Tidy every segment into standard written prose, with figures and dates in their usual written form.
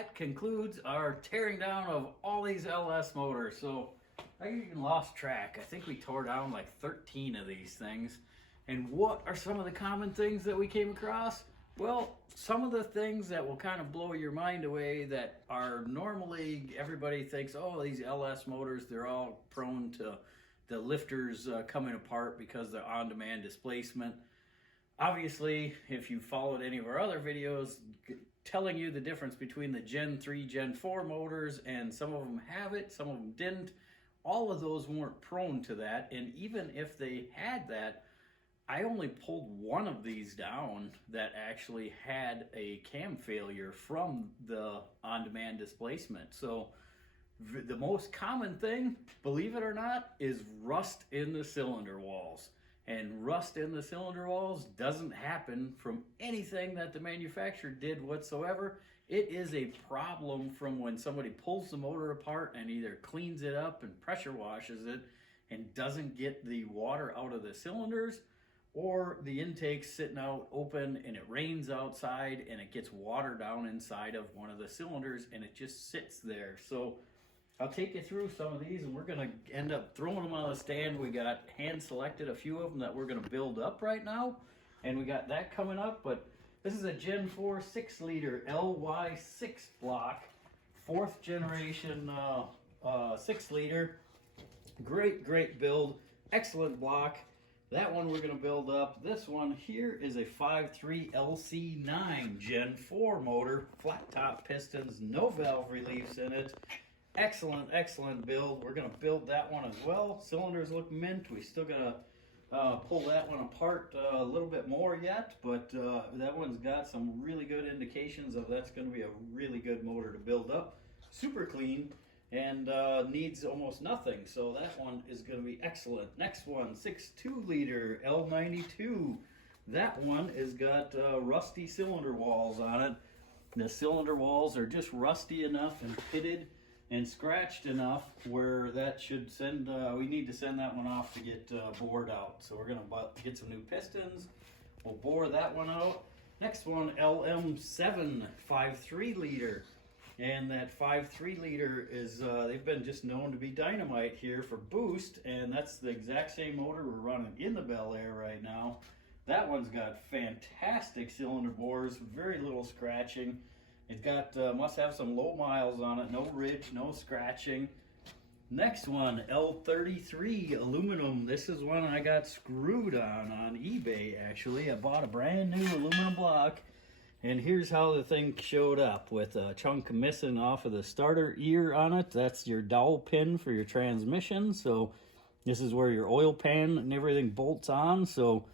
that concludes our tearing down of all these LS motors. So I even lost track. I think we tore down like 13 of these things. And what are some of the common things that we came across? Well, some of the things that will kind of blow your mind away that are normally everybody thinks, oh, these LS motors, they're all prone to the lifters coming apart because they're on-demand displacement. Obviously, if you followed any of our other videos telling you the difference between the Gen 3, Gen 4 motors, and some of them have it, some of them didn't, all of those weren't prone to that. And even if they had that, I only pulled one of these down that actually had a cam failure from the on-demand displacement. So the most common thing, believe it or not, is rust in the cylinder walls. And rust in the cylinder walls doesn't happen from anything that the manufacturer did whatsoever. It is a problem from when somebody pulls the motor apart and either cleans it up and pressure washes it and doesn't get the water out of the cylinders, or the intake's sitting out open and it rains outside and it gets water down inside of one of the cylinders and it just sits there. So I'll take you through some of these and we're going to end up throwing them on the stand. We got hand selected a few of them that we're going to build up right now, and we got that coming up. But this is a Gen 4 6 liter LY6 block, 4th generation 6 liter. Great build, excellent block. That one we're going to build up. This one here is a 5.3 LC9 Gen 4 motor, flat top pistons, no valve reliefs in it. Excellent build. We're going to build that one as well. Cylinders look mint. We still got to pull that one apart a little bit more yet, but that one's got some really good indications of that's going to be a really good motor to build up. Super clean and needs almost nothing, so that one is going to be excellent. Next one, 6.2 liter L92. That one has got rusty cylinder walls on it. The cylinder walls are just rusty enough and pitted and scratched enough where that should send, we need to send that one off to get bored out. So we're gonna get some new pistons. We'll bore that one out. Next one, LM7 5.3 liter. And that 5.3 liter is, they've been just known to be dynamite here for boost, and that's the exact same motor we're running in the Bel Air right now. That one's got fantastic cylinder bores, very little scratching. It's got, must have some low miles on it, no ridge, no scratching. Next one, L33 aluminum. This is one I got screwed on eBay actually. I bought a brand new aluminum block, and here's how the thing showed up with a chunk missing off of the starter ear on it. That's your dowel pin for your transmission. So this is where your oil pan and everything bolts on. So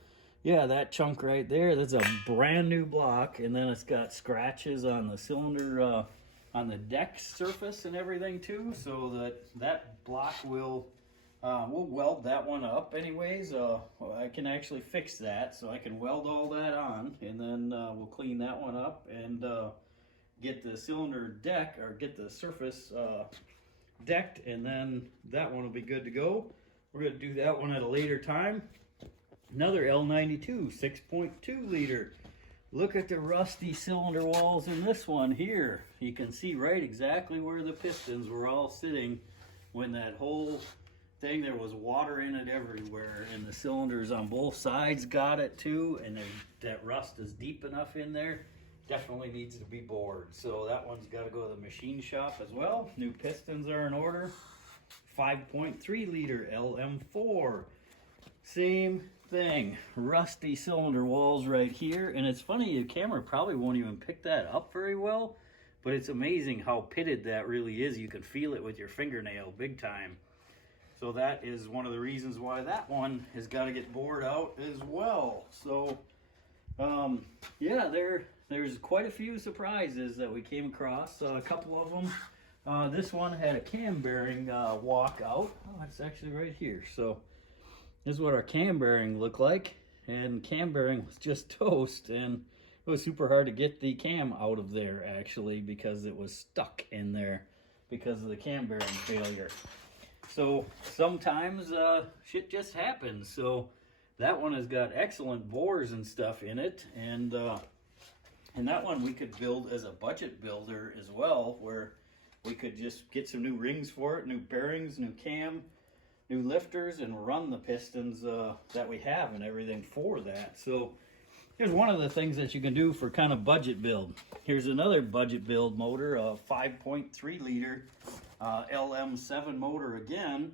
yeah, that chunk right there, that's a brand new block, and then it's got scratches on the cylinder, on the deck surface and everything too, so that block will, we'll weld that one up anyways. I can actually fix that, so I can weld all that on, and then we'll clean that one up and get the cylinder deck, or get the surface decked, and then that one will be good to go. We're going to do that one at a later time. Another L92 6.2 liter. Look at the rusty cylinder walls in this one here. You can see right exactly where the pistons were all sitting when that whole thing, there was water in it everywhere, and the cylinders on both sides got it too, and that rust is deep enough in there. Definitely needs to be bored. So that one's got to go to the machine shop as well. New pistons are in order. 5.3 liter LM4. Same thing, rusty cylinder walls right here, and it's funny, your camera probably won't even pick that up very well, but it's amazing how pitted that really is. You can feel it with your fingernail big time. So that is one of the reasons why that one has got to get bored out as well. So yeah, there's quite a few surprises that we came across. A couple of them, this one had a cam bearing walk out. Oh, it's actually right here. So this is what our cam bearing looked like, and cam bearing was just toast, and it was super hard to get the cam out of there actually because it was stuck in there because of the cam bearing failure. So sometimes shit just happens. So that one has got excellent bores and stuff in it, and And that one we could build as a budget builder as well, where we could just get some new rings for it, new bearings, new cam, new lifters, and run the pistons that we have and everything for that. So here's one of the things that you can do for kind of budget build. Here's another budget build motor, a 5.3 liter LM7 motor again.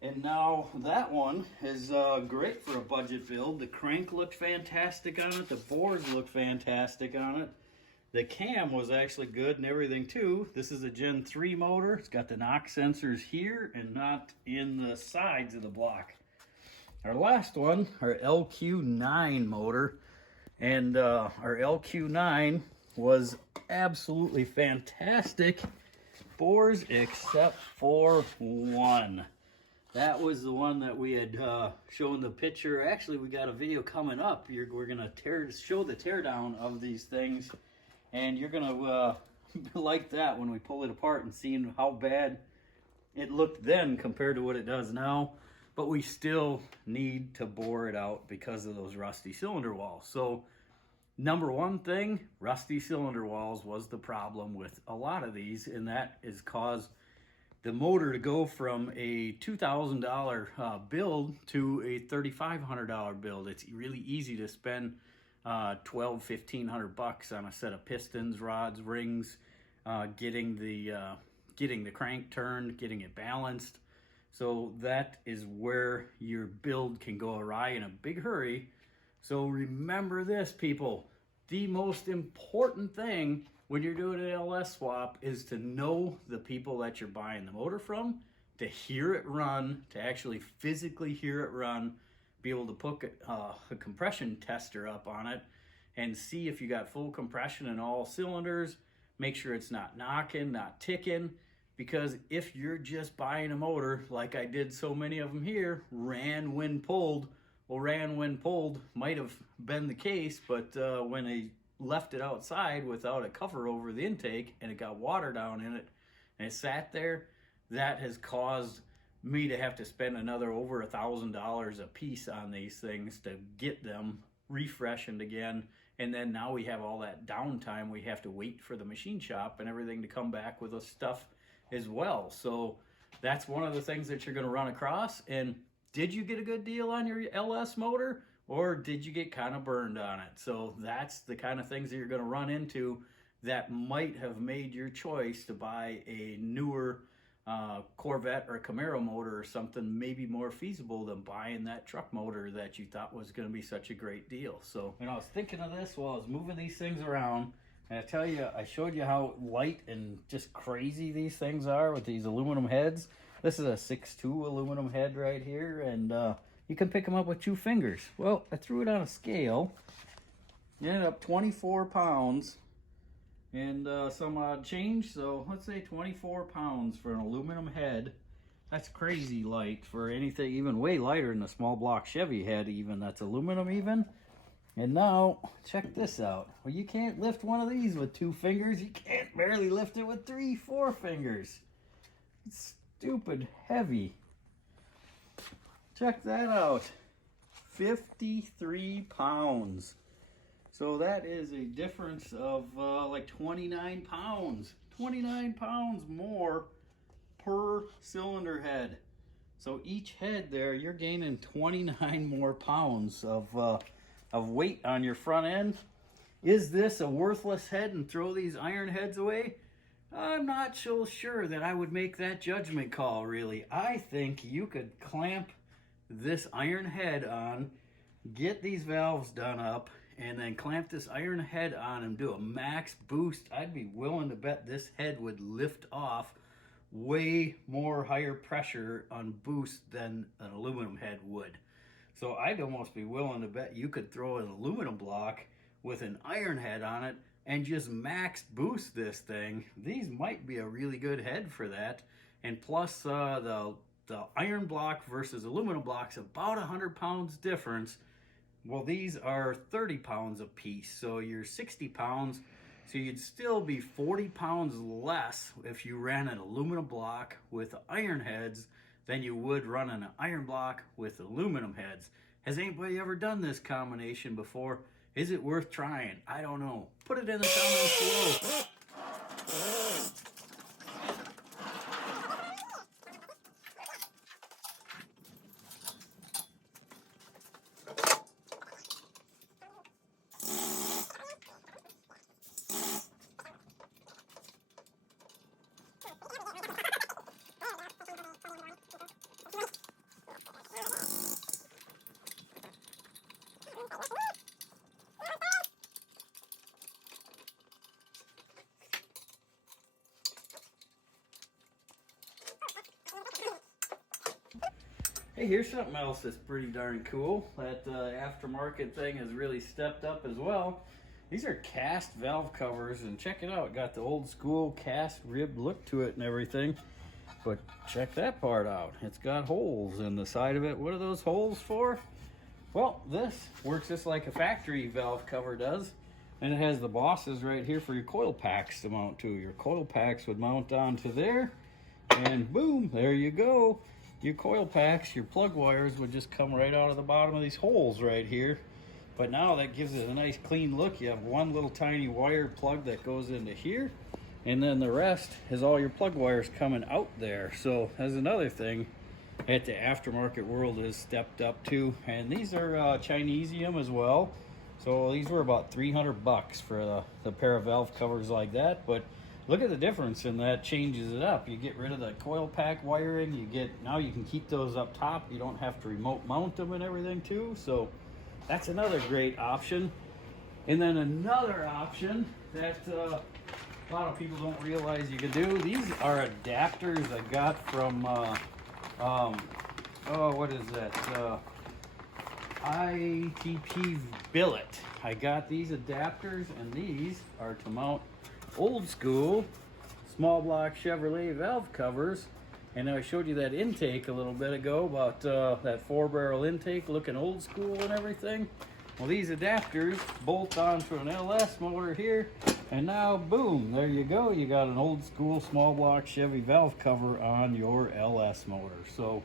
And now that one is great for a budget build. The crank looked fantastic on it. The bores looked fantastic on it. The cam was actually good and everything too. This is a Gen 3 motor. It's got the knock sensors here and not in the sides of the block. Our last one, our LQ9 motor. And our LQ9 was absolutely fantastic. Bores except for one. That was the one that we had shown the picture. Actually, we got a video coming up. We're gonna show the teardown of these things, and you're gonna like that when we pull it apart and seeing how bad it looked then compared to what it does now. But we still need to bore it out because of those rusty cylinder walls. So number one thing, rusty cylinder walls was the problem with a lot of these, and that is caused the motor to go from a $2,000 build to a $3,500 build. It's really easy to spend $1,500 on a set of pistons, rods, rings, getting the crank turned, getting it balanced. So that is where your build can go awry in a big hurry. So remember this, people. The most important thing when you're doing an LS swap is to know the people that you're buying the motor from, to hear it run, to actually physically hear it run, be able to put a compression tester up on it and see if you got full compression in all cylinders, make sure it's not knocking, not ticking, because if you're just buying a motor, like I did so many of them here, ran when pulled, well, ran when pulled might have been the case, but when they left it outside without a cover over the intake and it got water down in it and it sat there, that has caused me to have to spend another over $1,000 a piece on these things to get them refreshened again. And then now we have all that downtime. We have to wait for the machine shop and everything to come back with the stuff as well. So that's one of the things that you're going to run across. And did you get a good deal on your LS motor? Or did you get kind of burned on it? So that's the kind of things that you're going to run into that might have made your choice to buy a newer Corvette or Camaro motor or something maybe more feasible than buying that truck motor that you thought was going to be such a great deal. So, I was thinking of this while I was moving these things around. And I tell you, I showed you how light and just crazy these things are with these aluminum heads. This is a 6.2 aluminum head right here, and you can pick them up with 2 fingers. Well, I threw it on a scale. It ended up 24 pounds and some odd change. So let's say 24 pounds for an aluminum head. That's crazy light for anything, even way lighter than a small block Chevy head even. That's aluminum even. And now, check this out. Well, you can't lift one of these with 2 fingers. You can't barely lift it with 3, 4 fingers. It's stupid heavy. Check that out, 53 pounds. So that is a difference of like 29 pounds. 29 pounds more per cylinder head. So each head there, you're gaining 29 more pounds of weight on your front end. Is this a worthless head and throw these iron heads away? I'm not so sure that I would make that judgment call, really. I think you could clamp this iron head on, get these valves done up, and then clamp this iron head on and do a max boost. I'd be willing to bet this head would lift off way more higher pressure on boost than an aluminum head would. So I'd almost be willing to bet you could throw an aluminum block with an iron head on it and just max boost this thing. These might be a really good head for that. And plus the iron block versus aluminum block's about 100 pounds difference. Well, these are 30 pounds a piece, so you're 60 pounds. So you'd still be 40 pounds less if you ran an aluminum block with iron heads than you would run an iron block with aluminum heads. Has anybody ever done this combination before? Is it worth trying? I don't know. Put it in the comments below. Hey, here's something else that's pretty darn cool. That aftermarket thing has really stepped up as well. These are cast valve covers, and check it out. Got the old school cast rib look to it and everything. But check that part out. It's got holes in the side of it. What are those holes for? Well, this works just like a factory valve cover does. And it has the bosses right here for your coil packs to mount to. Your coil packs would mount onto there. And boom, there you go. Your coil packs, your plug wires would just come right out of the bottom of these holes right here. But now that gives it a nice clean look. You have one little tiny wire plug that goes into here, and then the rest is all your plug wires coming out there. So that's another thing that the aftermarket world has stepped up to. And these are Chinesium as well. So these were about 300 bucks for the pair of valve covers like that. But look at the difference, and that changes it up. You get rid of the coil pack wiring. Now you can keep those up top. You don't have to remote mount them and everything too. So that's another great option. And then another option that a lot of people don't realize you can do. These are adapters I got from what is that? ITP Billet. I got these adapters, and these are to mount old school small block Chevrolet valve covers. And I showed you that intake a little bit ago about that 4-barrel intake looking old school and everything. Well, these adapters bolt onto an LS motor here, and now boom, there you go. You got an old school small block Chevy valve cover on your LS motor. So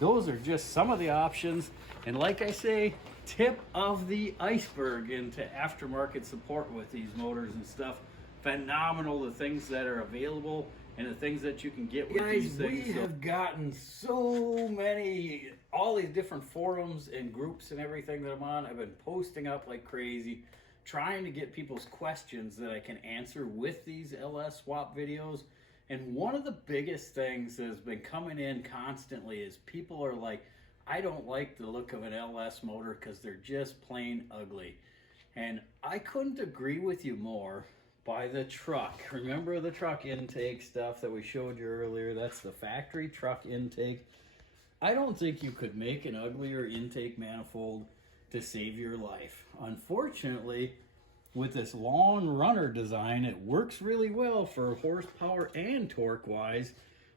those are just some of the options, and like I say, tip of the iceberg into aftermarket support with these motors and stuff. Phenomenal, the things that are available and the things that you can get with these things. We have gotten so many, all these different forums and groups and everything that I'm on. I've been posting up like crazy, trying to get people's questions that I can answer with these LS.swap videos. And one of the biggest things that has been coming in constantly is people are like, I don't like the look of an LS motor because they're just plain ugly. And I couldn't agree with you more. By the truck. Remember the truck intake stuff that we showed you earlier? That's the factory truck intake. I don't think you could make an uglier intake manifold to save your life. Unfortunately, with this long runner design, it works really well for horsepower and torque wise.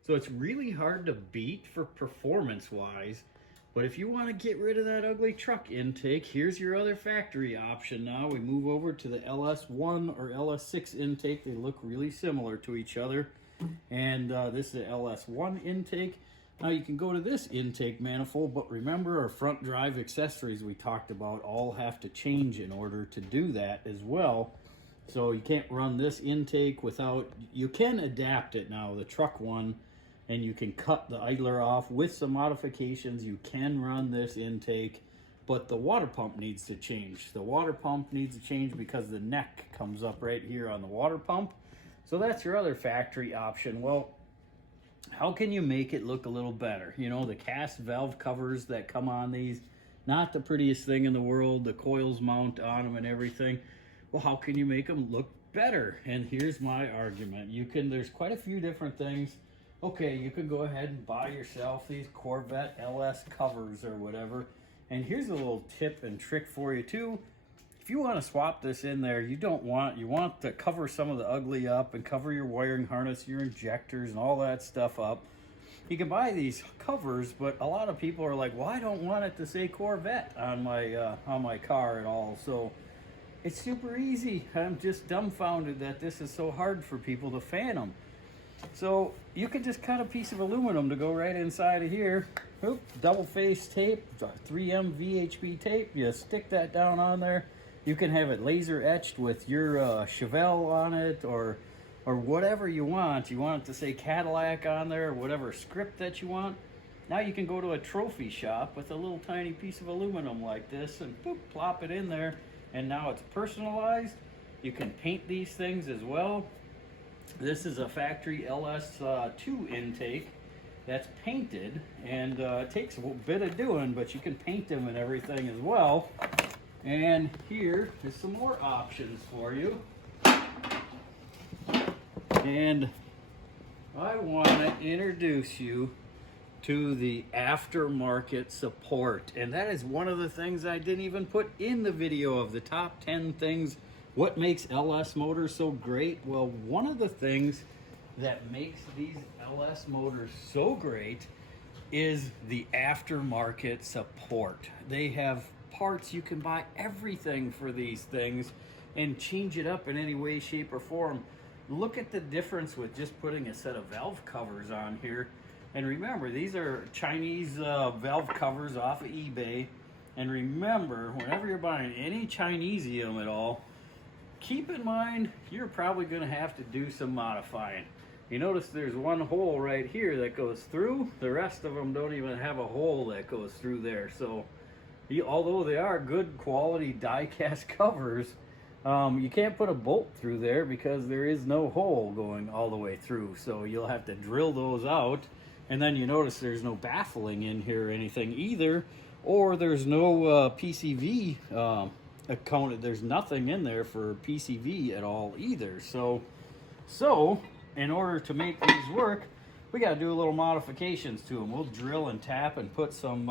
So it's really hard to beat for performance wise. But if you want to get rid of that ugly truck intake, here's your other factory option. Now we move over to the LS1 or LS6 intake. They look really similar to each other. And this is the LS1 intake. Now you can go to this intake manifold, but remember our front drive accessories we talked about all have to change in order to do that as well. So you can't run this intake without, you can adapt it now, the truck one, and you can cut the idler off with some modifications. You can run this intake, but the water pump needs to change. The water pump needs to change because the neck comes up right here on the water pump. So that's your other factory option. Well, how can you make it look a little better? You know, the cast valve covers that come on these, not the prettiest thing in the world. The coils mount on them and everything. Well, how can you make them look better? And here's my argument. There's quite a few different things. Okay, you can go ahead and buy yourself these Corvette LS covers or whatever. And here's a little tip and trick for you too. If you want to swap this in there, you want to cover some of the ugly up and cover your wiring harness, your injectors and all that stuff up. You can buy these covers, but a lot of people are like, well, I don't want it to say Corvette on my car at all. So it's super easy. I'm just dumbfounded that this is so hard for people to fan them. So you can just cut a piece of aluminum to go right inside of here. Oop, double face tape, 3M VHB tape. You stick that down on there, You can have it laser etched with your Chevelle on it, or whatever you want. You want it to say Cadillac on there, or whatever script that you want. Now you can go to a trophy shop with a little tiny piece of aluminum like this and boop, plop it in there, and now it's personalized. You can paint these things as well. This is a factory LS2 intake that's painted, and it takes a bit of doing, but you can paint them and everything as well. And here is some more options for you. And I want to introduce you to the aftermarket support. And that is one of the things I didn't even put in the video of the top 10 things. What makes LS motors so great? Well, one of the things that makes these LS motors so great is the aftermarket support. They have parts, you can buy everything for these things and change it up in any way, shape, or form. Look at the difference with just putting a set of valve covers on here. And remember, these are Chinese valve covers off of eBay. And remember, whenever you're buying any Chinesium at all, keep in mind you're probably going to have to do some modifying. You notice there's one hole right here that goes through. The rest of them don't even have a hole that goes through there. So although they are good quality die-cast covers, you can't put a bolt through there because there is no hole going all the way through. So you'll have to drill those out. And then you notice there's no baffling in here or anything either, or there's no PCV accounted. There's nothing in there for PCV at all either. So in order to make these work, we got to do a little modifications to them. We'll drill and tap and put some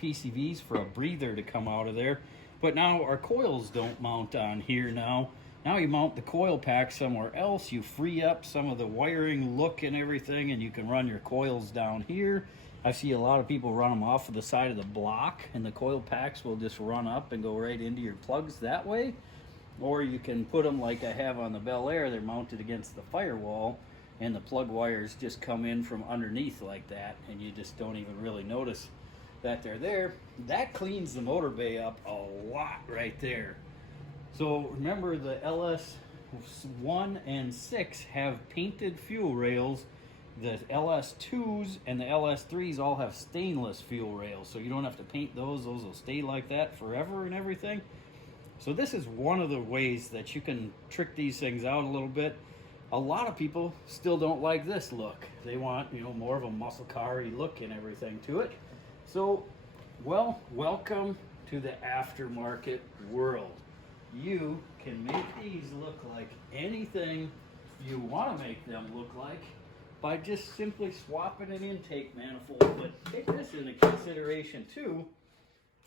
PCVs for a breather to come out of there. But now our coils don't mount on here now. Now you mount the coil pack somewhere else. You free up some of the wiring look and everything, and you can run your coils down here. I see a lot of people run them off of the side of the block, and the coil packs will just run up and go right into your plugs that way. Or you can put them like I have on the Bel Air. They're mounted against the firewall, and the plug wires just come in from underneath like that, and you just don't even really notice that they're there. That cleans the motor bay up a lot right there. So remember, the LS1 and 6 have painted fuel rails. The LS2s and the LS3s all have stainless fuel rails, so you don't have to paint those. Those will stay like that forever and everything. So this is one of the ways that you can trick these things out a little bit. A lot of people still don't like this look. They want, more of a muscle car-y look and everything to it. So, well, welcome to the aftermarket world. You can make these look like anything you want to make them look like by just simply swapping an intake manifold. But take this into consideration too.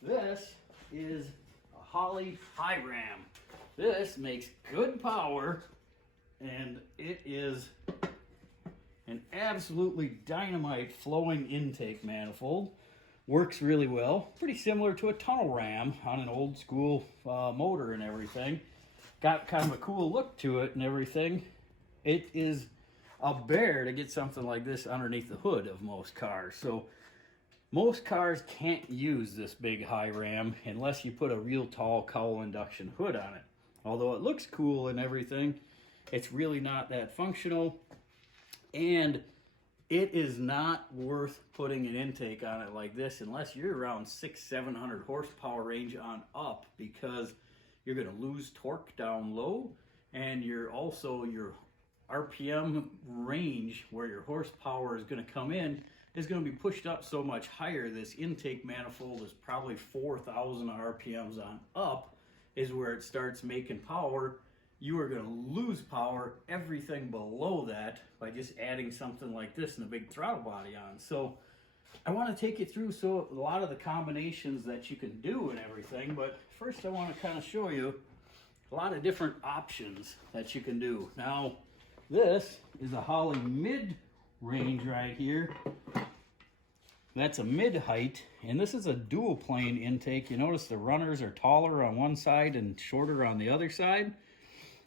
This is a Holley high ram. This makes good power, and it is an absolutely dynamite flowing intake manifold. Works really well. Pretty similar to a tunnel ram on an old school motor and everything. Got kind of a cool look to it and everything. It is a bear to get something like this underneath the hood of most cars. So most cars can't use this big high ram unless you put a real tall cowl induction hood on it. Although it looks cool and everything, it's really not that functional. And it is not worth putting an intake on it like this unless you're around 600-700 horsepower range on up, because you're going to lose torque down low, and your RPM range where your horsepower is going to come in is going to be pushed up so much higher. This intake manifold is probably 4,000 RPMs on up is where it starts making power. You are going to lose power everything below that by just adding something like this and a big throttle body on. So I want to take you through a lot of the combinations that you can do and everything, but first I want to kind of show you a lot of different options that you can do. Now, this is a Holley mid-range right here. That's a mid-height, and this is a dual plane intake. You notice the runners are taller on one side and shorter on the other side.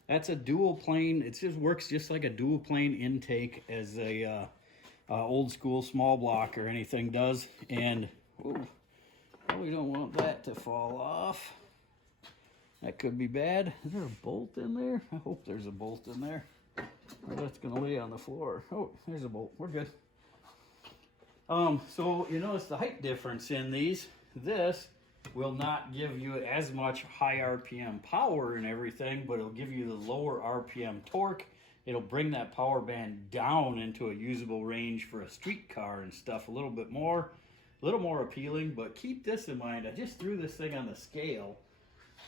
That's a dual plane. It just works just like a dual plane intake as a old school small block or anything does. And we don't want that to fall off. That could be bad. Is there a bolt in there? I hope there's a bolt in there. That's gonna lay on the floor. Oh, there's a bolt. We're good. So you notice the height difference in these. This will not give you as much high RPM power and everything, but it'll give you the lower RPM torque. It'll bring that power band down into a usable range for a street car and stuff a little more appealing. But keep this in mind. I just threw this thing on the scale.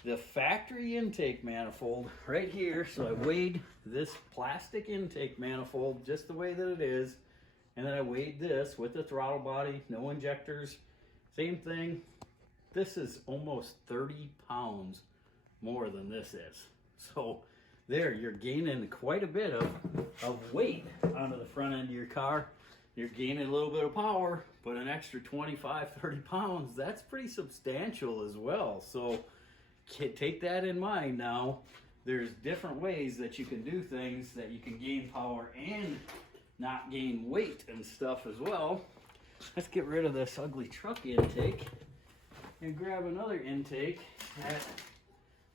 The factory intake manifold right here. So I weighed this plastic intake manifold just the way that it is. And then I weighed this with the throttle body, no injectors, same thing. This is almost 30 pounds more than this is. So there, you're gaining quite a bit of weight onto the front end of your car. You're gaining a little bit of power, but an extra 25, 30 pounds, that's pretty substantial as well. So take that in mind now. There's different ways that you can do things that you can gain power and not gain weight and stuff as well. Let's get rid of this ugly truck intake and grab another intake that's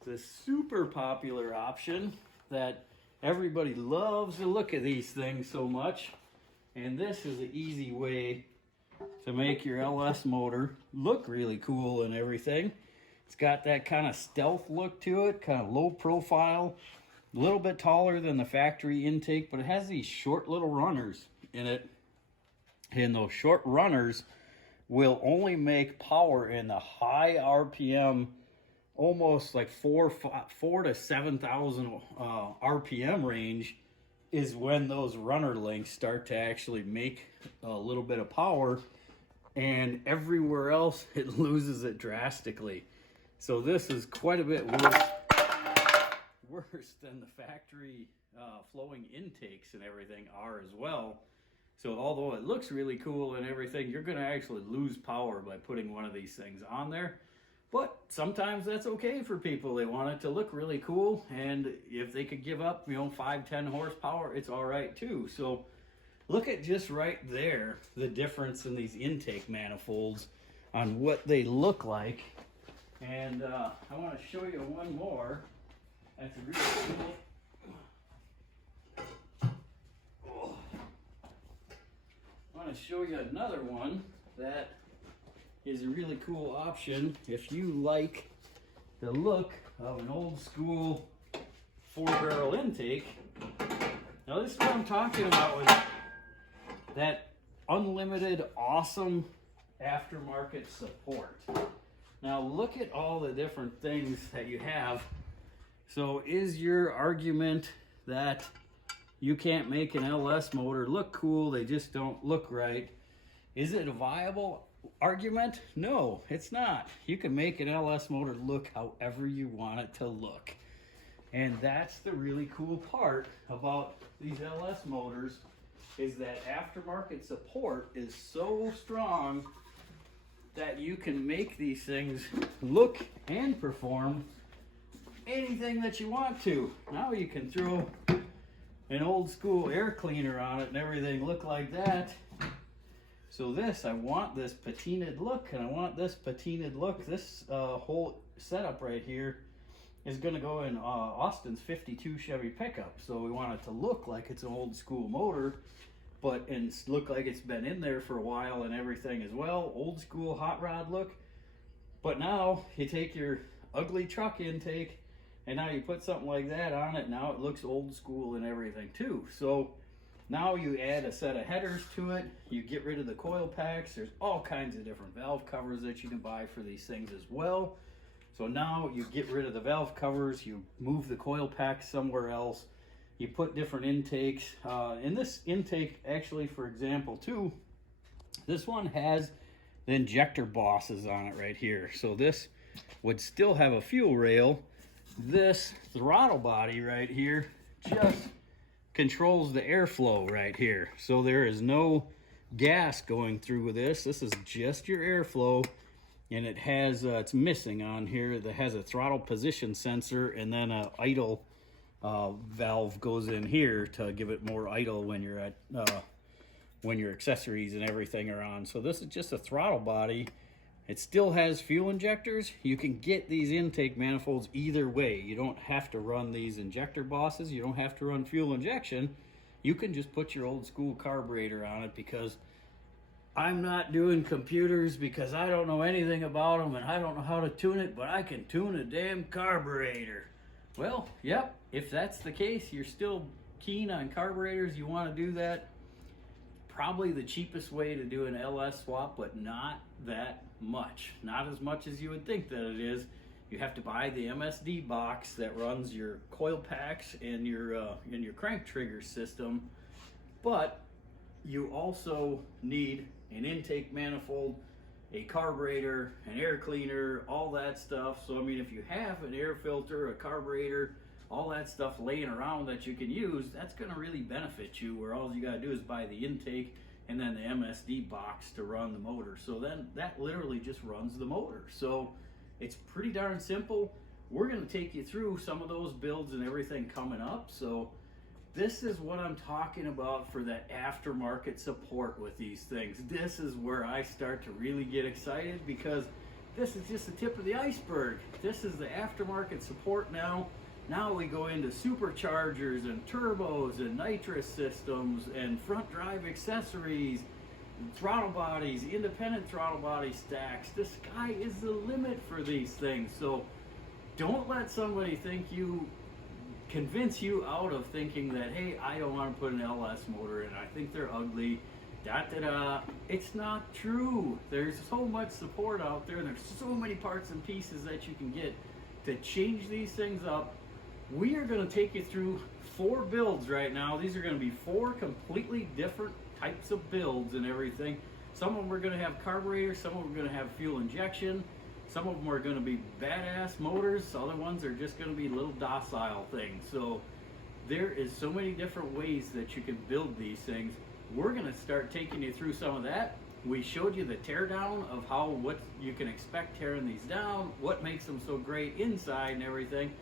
a super popular option that everybody loves to look at these things so much. And this is an easy way to make your LS motor look really cool and everything. It's got that kind of stealth look to it, kind of low profile, a little bit taller than the factory intake, but it has these short little runners in it. And those short runners will only make power in the high RPM, almost like 4 to 7,000 RPM range is when those runner links start to actually make a little bit of power, and everywhere else it loses it drastically. So this is quite a bit worse than the factory flowing intakes and everything are as well. So although it looks really cool and everything, you're going to actually lose power by putting one of these things on there. But sometimes that's okay for people. They want it to look really cool, and if they could give up, 5-10 horsepower, it's all right too. So look at just right there the difference in these intake manifolds on what they look like. And I want to show you one more. That's really cool. I want to show you another one that is a really cool option if you like the look of an old school 4-barrel intake. Now this is what I'm talking about with that unlimited awesome aftermarket support. Now look at all the different things that you have. So is your argument that you can't make an LS motor look cool, they just don't look right? Is it a viable argument? No, it's not. You can make an LS motor look however you want it to look. And that's the really cool part about these LS motors, is that aftermarket support is so strong that you can make these things look and perform anything that you want to. Now you can throw an old school air cleaner on it and everything look like that. So this, I want this patinaed look, and I want this patinaed look. This whole setup right here is going to go in Austin's 52 Chevy pickup. So we want it to look like it's an old school motor, but and look like it's been in there for a while and everything as well. Old school hot rod look. But now you take your ugly truck intake and now you put something like that on it. Now it looks old school and everything too. So now you add a set of headers to it. You get rid of the coil packs. There's all kinds of different valve covers that you can buy for these things as well. So now you get rid of the valve covers. You move the coil packs somewhere else. You put different intakes. In this intake, actually, for example, too, this one has the injector bosses on it right here. So this would still have a fuel rail. This throttle body right here just controls the airflow right here. So there is no gas going through with this. This is just your airflow, and it has, it's missing on here, that has a throttle position sensor, and then a idle valve goes in here to give it more idle when you're at when your accessories and everything are on. So this is just a throttle body It still has fuel injectors. You can get these intake manifolds either way. You don't have to run these injector bosses. You don't have to run fuel injection. You can just put your old school carburetor on it, because I'm not doing computers because I don't know anything about them and I don't know how to tune it, but I can tune a damn carburetor. Well, yep, if that's the case, you're still keen on carburetors, you want to do that, probably the cheapest way to do an LS swap, but not that much. Not as much as you would think that it is. You have to buy the MSD box that runs your coil packs and your crank trigger system, but you also need an intake manifold, a carburetor, an air cleaner, all that stuff. So I mean, if you have an air filter, a carburetor, all that stuff laying around that you can use, that's going to really benefit you, where all you got to do is buy the intake and then the MSD box to run the motor. So then that literally just runs the motor. So it's pretty darn simple. We're going to take you through some of those builds and everything coming up. So this is what I'm talking about for that aftermarket support with these things. This is where I start to really get excited, because this is just the tip of the iceberg. This is the aftermarket support now. Now we go into superchargers and turbos and nitrous systems and front drive accessories, throttle bodies, independent throttle body stacks. The sky is the limit for these things. So don't let somebody convince you out of thinking that, hey, I don't want to put an LS motor in, I think they're ugly, It's not true. There's so much support out there, and there's so many parts and pieces that you can get to change these things up. We are going to take you through 4 builds right now. These are going to be 4 completely different types of builds and everything. Some of them are going to have carburetors, some of them are going to have fuel injection, some of them are going to be badass motors, other ones are just going to be little docile things. So there is so many different ways that you can build these things. We're going to start taking you through some of that. We showed you the teardown of what you can expect tearing these down, what makes them so great inside and everything.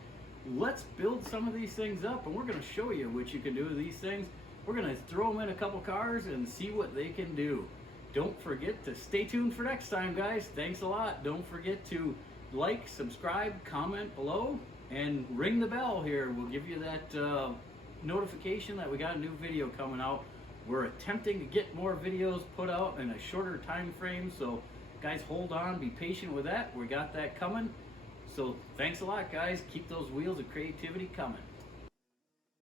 Let's build some of these things up, and we're going to show you what you can do with these things. We're going to throw them in a couple cars and see what they can do. Don't forget to stay tuned for next time, guys. Thanks a lot. Don't forget to like, subscribe, comment below, and ring the bell here. We'll give you that notification that we got a new video coming out. We're attempting to get more videos put out in a shorter time frame, so guys, hold on, be patient with that. We got that coming. So thanks a lot, guys. Keep those wheels of creativity coming.